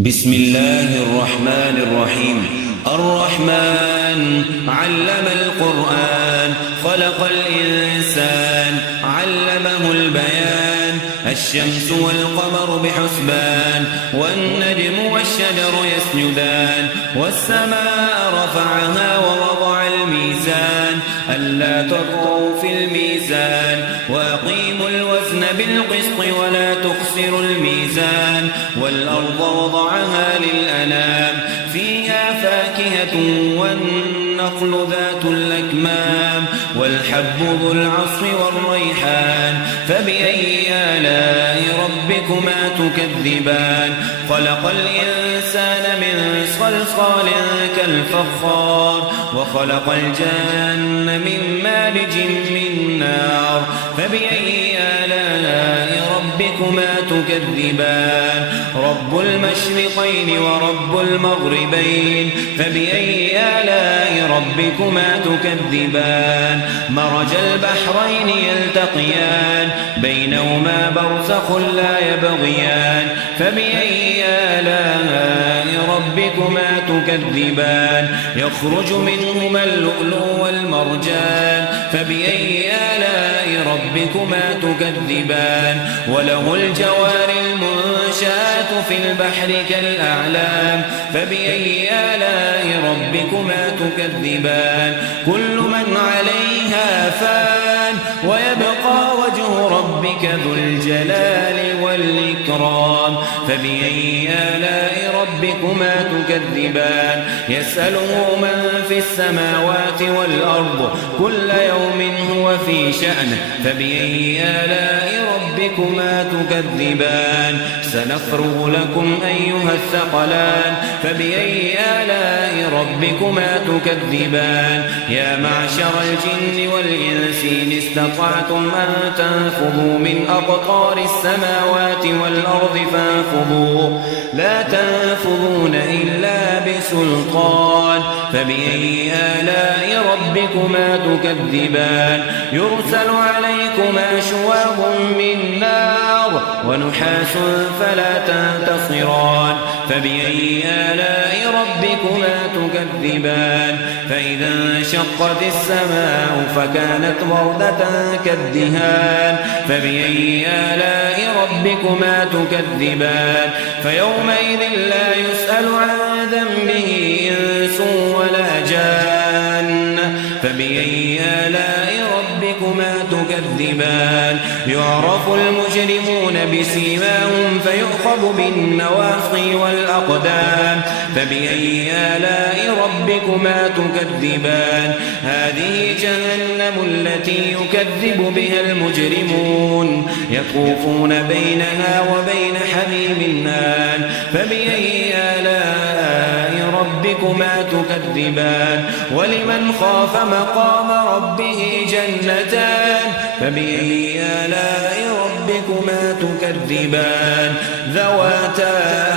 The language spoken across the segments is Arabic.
بسم الله الرحمن الرحيم. الرحمن علم القرآن، خلق الإنسان، علمه البيان. الشمس والقمر بحسبان، والنجم والشجر يسجدان. والسماء رفعها ووضع الميزان، ألا تطغوا في الميزان، وأقيموا الوزن بالقسط ولا تخسروا الميزان. والأرض وضعها للأنام، فيها فاكهة والنخل ذات الأكمام، والحب ذو العصف والريحان. فبأي آلاء ربكما تكذبان؟ خلق الإنسان من صلصال كالفخار، وخلق الجن من مارج من نار. فبأي آلاء ربكما تكذبان؟ رب المشرقين ورب المغربين. فبأي آلاء ربكما تكذبان؟ مرج البحرين يلتقيان، بينهما برزخ لا يبغيان. فبأي آلاء ربكما تكذبان؟ يخرج منهما اللؤلؤ والمرجان. فبأي آلاء ربكما تكذبان؟ وله الجوار المنشآت في البحر كالأعلام. فبأي آلاء ربكما تكذبان؟ كل من عليها فان، ويبقى وجه ربك ذو الجلال والإكرام. فبأي آلاء ربكما تكذبان؟ يسأله من في السماوات والأرض، كل يوم هو في شأن. فبأي آلاء ربكما تكذبان؟ سنفرغ لكم أيها الثقلان. فبأي آلاء ربكما تكذبان؟ يا معشر الجن والإنس إن استطعتم أن تنفذوا من أقطار السماوات والأرض فانفذوا، لا تنفذون إلا بسلطان. فبأي آلاء ربكما تكذبان؟ يرسل عليكما شواظ من نار، ونحاس فلا تنتصران. فبأي آلاء ربكما تكذبان؟ فإذا انشقت السماء فكانت وردة كالدهان. فبأي آلاء ربكما تكذبان؟ فيومئذ لا يسأل عن ذنبه إنس ولا جان. فبأي آلاء ربكما تكذبان؟ يعرف المجرمون بسيماهم فيؤخذ بالنواصي والأقدام. فبأي آلاء ربكما تكذبان؟ هذه جهنم التي يكذب بها المجرمون، يطوفون بينها وبين حميم آن. فبأي آلاء ربكما تكذبان؟ ولمن خاف مقام ربه جنتان. فبأي آلاء ربكما تكذبان؟ ذواتا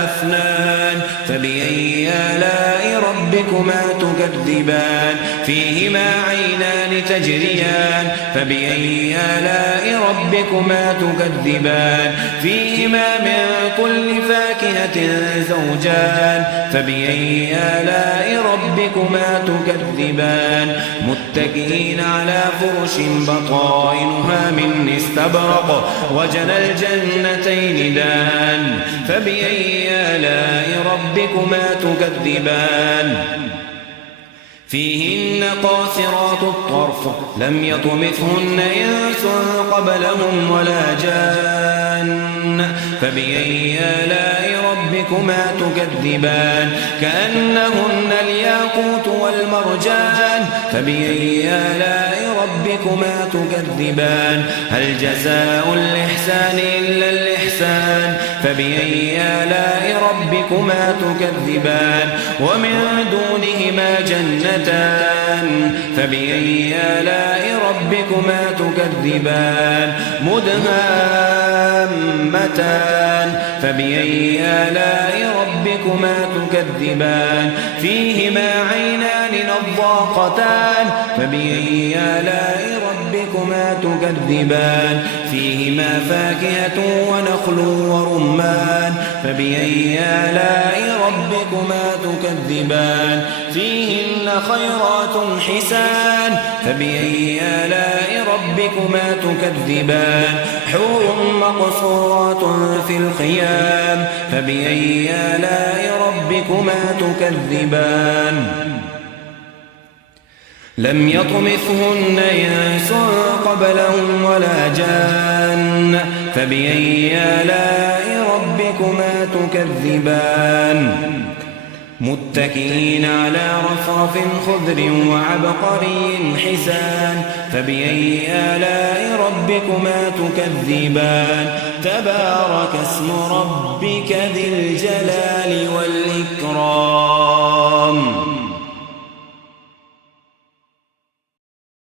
أفنان. فبأي آلاء ربكما تكذبان؟ فيهما عينان تجريان. فبأي آلاء ربكما تكذبان؟ فيهما من كل فاكهة زوجان. فبأي آلاء ربكما تكذبان؟ متكئين على فرش بطائنها من استبرق، وجنى الجنتين دان. فبأي آلاء ربكما تكذبان؟ فيهن قاصرات الطرف، لم يطمثهن إنس قبلهم ولا جان. فبأي آلاء ربكما تكذبان؟ كأنهن الياقوت والمرجان. فبأي آلاء ربكما تكذبان؟ هل جزاء الإحسان إلا الإحسان؟ فبأي آلاء ربكما تكذبان؟ ومن دونهما جنتان. فبأي آلاء ربكما تكذبان؟ مدهامتان. فبأي آلاء ربكما تكذبان؟ فيهما عينان نضاقتان. فبأي آلاء ربكما تكذبان؟ فيهما فاكهة ونخل ورمان. فبأي آلاء ربكما تكذبان فيهن خيرات حسان فبأي آلاء ربكما تكذبان حور مقصورات في الخيام فبأي آلاء ربكما تكذبان لم يطمثهن إنس قبلهم ولا جان فبأي آلاء ربكما تكذبان متكئين على رفرف خضر وعبقري حسان فبأي آلاء ربكما تكذبان تبارك اسم ربك ذي الجلال والإكرام